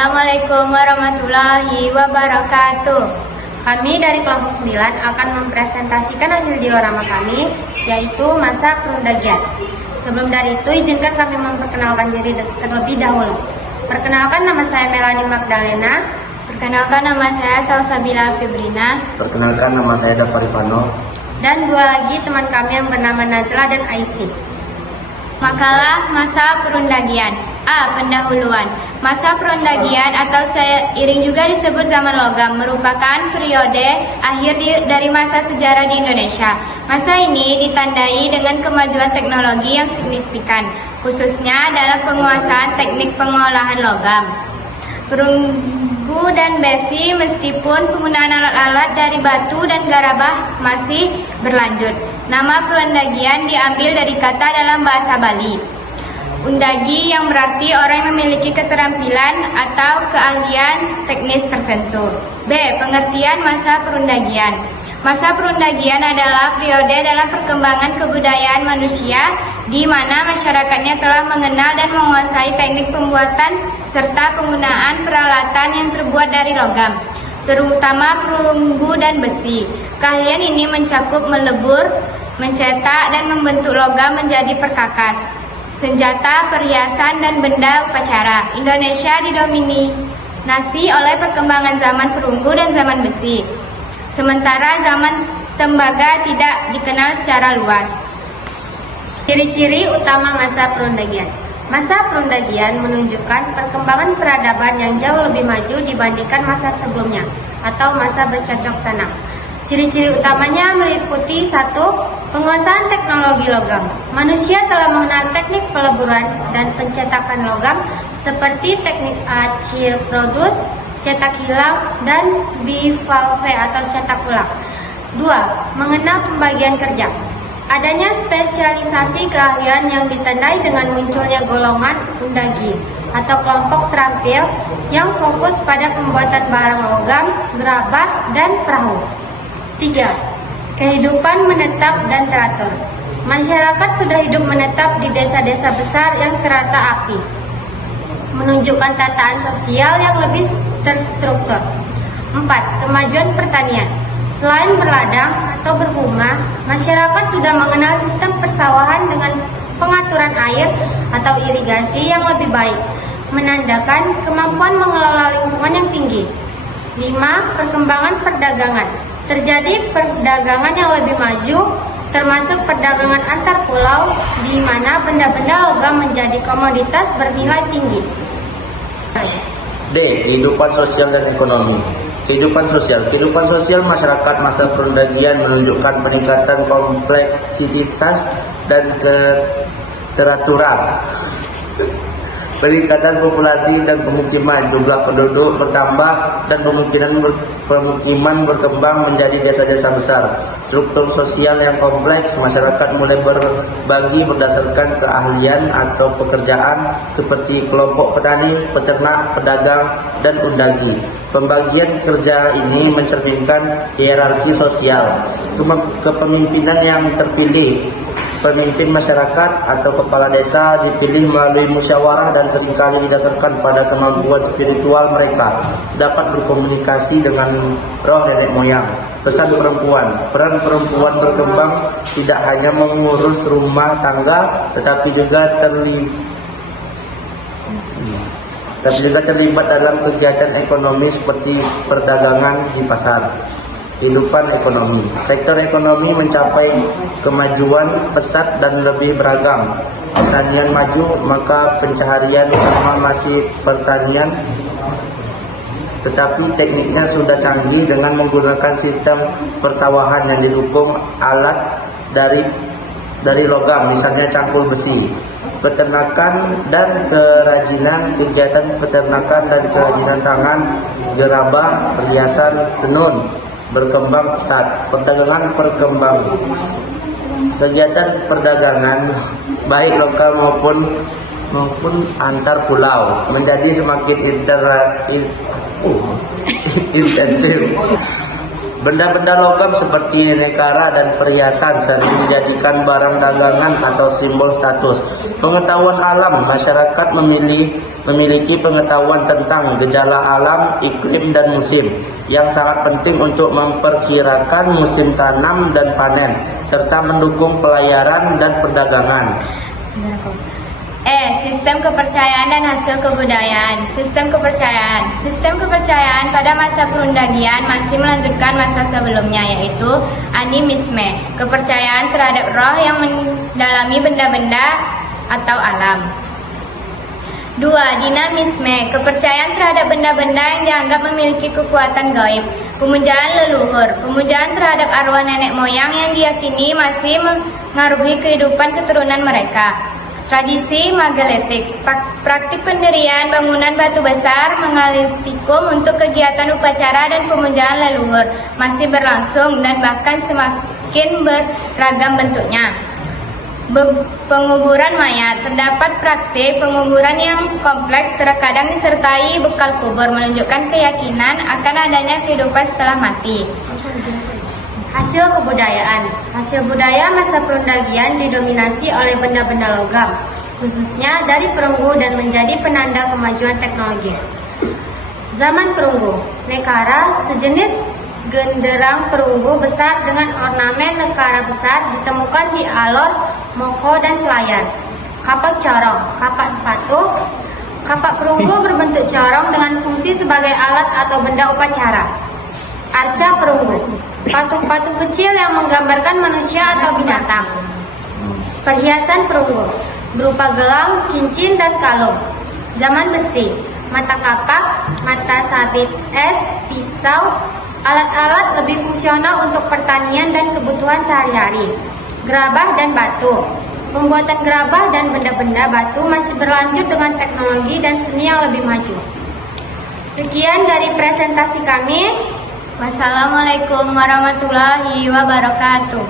Assalamualaikum warahmatullahi wabarakatuh. Kami dari kelompok 9 akan mempresentasikan hasil diorama kami, yaitu masa perundagian. Sebelum dari itu, izinkan kami memperkenalkan diri terlebih dahulu. Perkenalkan, nama saya Melanie Magdalena. Perkenalkan, nama saya Salsabila Fibrina. Perkenalkan, nama saya Dafa Rifano. Dan dua lagi teman kami yang bernama Nazla dan Aisyah. Makalah masa perundagian. A. Pendahuluan. Masa perundagian atau seiring juga disebut zaman logam merupakan periode akhir dari masa sejarah di Indonesia. Masa ini ditandai dengan kemajuan teknologi yang signifikan, khususnya dalam penguasaan teknik pengolahan logam. Perunggu dan besi, meskipun penggunaan alat-alat dari batu dan garabah masih berlanjut. Nama perundagian diambil dari kata dalam bahasa Bali, undagi, yang berarti orang yang memiliki keterampilan atau keahlian teknis tertentu. B. Pengertian masa perundagian. Masa perundagian adalah periode dalam perkembangan kebudayaan manusia di mana masyarakatnya telah mengenal dan menguasai teknik pembuatan serta penggunaan peralatan yang terbuat dari logam, terutama perunggu dan besi. Keahlian ini mencakup melebur, mencetak dan membentuk logam menjadi perkakas, senjata, perhiasan, dan benda upacara. Indonesia didominasi oleh perkembangan zaman perunggu dan zaman besi, sementara zaman tembaga tidak dikenal secara luas. Ciri-ciri utama masa perundagian. Masa perundagian menunjukkan perkembangan peradaban yang jauh lebih maju dibandingkan masa sebelumnya atau masa bercocok tanam. Ciri-ciri utamanya meliputi 1. Penguasaan teknologi logam. Manusia telah mengenal teknik peleburan dan pencetakan logam seperti teknik acir produs, cetak hilang, dan bivalve atau cetak ulang. 2. Mengenal pembagian kerja. Adanya spesialisasi keahlian yang ditandai dengan munculnya golongan undagi atau kelompok terampil yang fokus pada pembuatan barang logam, gerabah, dan perahu. 3. Kehidupan menetap dan teratur. Masyarakat sudah hidup menetap di desa-desa besar yang terata api, menunjukkan tataan sosial yang lebih terstruktur. 4. Kemajuan pertanian. Selain berladang atau berhuma, masyarakat sudah mengenal sistem persawahan dengan pengaturan air atau irigasi yang lebih baik, menandakan kemampuan mengelola lingkungan yang tinggi. 5. Perkembangan perdagangan. Terjadi perdagangan yang lebih maju, termasuk perdagangan antar pulau, di mana benda-benda logam menjadi komoditas bernilai tinggi. D. Kehidupan sosial dan ekonomi. Kehidupan sosial masyarakat masa perundagian menunjukkan peningkatan kompleksitas dan keteraturan. Peningkatan populasi dan pemukiman, jumlah penduduk bertambah dan pemukiman berkembang menjadi desa-desa besar. Struktur sosial yang kompleks, masyarakat mulai berbagi berdasarkan keahlian atau pekerjaan seperti kelompok petani, peternak, pedagang, dan undagi. Pembagian kerja ini mencerminkan hierarki sosial. Kepemimpinan yang terpilih. Pemimpin masyarakat atau kepala desa dipilih melalui musyawarah dan seringkali didasarkan pada kemampuan spiritual mereka dapat berkomunikasi dengan roh nenek moyang. Pesan perempuan. Peran perempuan berkembang tidak hanya mengurus rumah tangga tetapi juga terlibat dalam kegiatan ekonomi seperti perdagangan di pasar. Kehidupan ekonomi. Sektor ekonomi mencapai kemajuan pesat dan lebih beragam. Pertanian maju, maka pencaharian utama masih pertanian, tetapi tekniknya sudah canggih dengan menggunakan sistem persawahan yang didukung alat dari logam, misalnya cangkul besi. Peternakan dan kerajinan. Kegiatan peternakan dan kerajinan tangan, gerabah, perhiasan, tenun berkembang pesat. Perdagangan berkembang. Kegiatan perdagangan baik lokal maupun antar pulau menjadi semakin intensif. Benda-benda logam seperti nekara dan perhiasan sering dijadikan barang dagangan atau simbol status. Pengetahuan alam, masyarakat memiliki pengetahuan tentang gejala alam, iklim, dan musim yang sangat penting untuk memperkirakan musim tanam dan panen, serta mendukung pelayaran dan perdagangan. Sistem kepercayaan dan hasil kebudayaan. Sistem kepercayaan pada masa perundagian masih melanjutkan masa sebelumnya, yaitu animisme, kepercayaan terhadap roh yang mendalami benda-benda atau alam. 2. Dinamisme, kepercayaan terhadap benda-benda yang dianggap memiliki kekuatan gaib. Pemujaan leluhur, pemujaan terhadap arwah nenek moyang yang diyakini masih mengaruhi kehidupan keturunan mereka. Tradisi magaletik, praktik pendirian bangunan batu besar mengalitikum untuk kegiatan upacara dan pemujaan leluhur masih berlangsung dan bahkan semakin beragam bentuknya. Penguburan mayat, terdapat praktik penguburan yang kompleks terkadang disertai bekal kubur menunjukkan keyakinan akan adanya kehidupan setelah mati. Hasil kebudayaan. Hasil budaya masa perundagian didominasi oleh benda-benda logam, khususnya dari perunggu dan menjadi penanda kemajuan teknologi. Zaman perunggu, nekara, sejenis genderang perunggu besar dengan ornamen nekara besar ditemukan di Alor, Moko, dan Selayar. Kapak corong, kapak sepatu. Kapak perunggu berbentuk corong dengan fungsi sebagai alat atau benda upacara. Arca perunggu, patung-patung kecil yang menggambarkan manusia atau binatang. Perhiasan perunggu berupa gelang, cincin, dan kalung. Zaman besi, mata kapak, mata sabit es, pisau, alat-alat lebih fungsional untuk pertanian dan kebutuhan sehari-hari. Gerabah dan batu. Pembuatan gerabah dan benda-benda batu masih berlanjut dengan teknologi dan seni yang lebih maju. Sekian dari presentasi kami. Wassalamualaikum warahmatullahi wabarakatuh.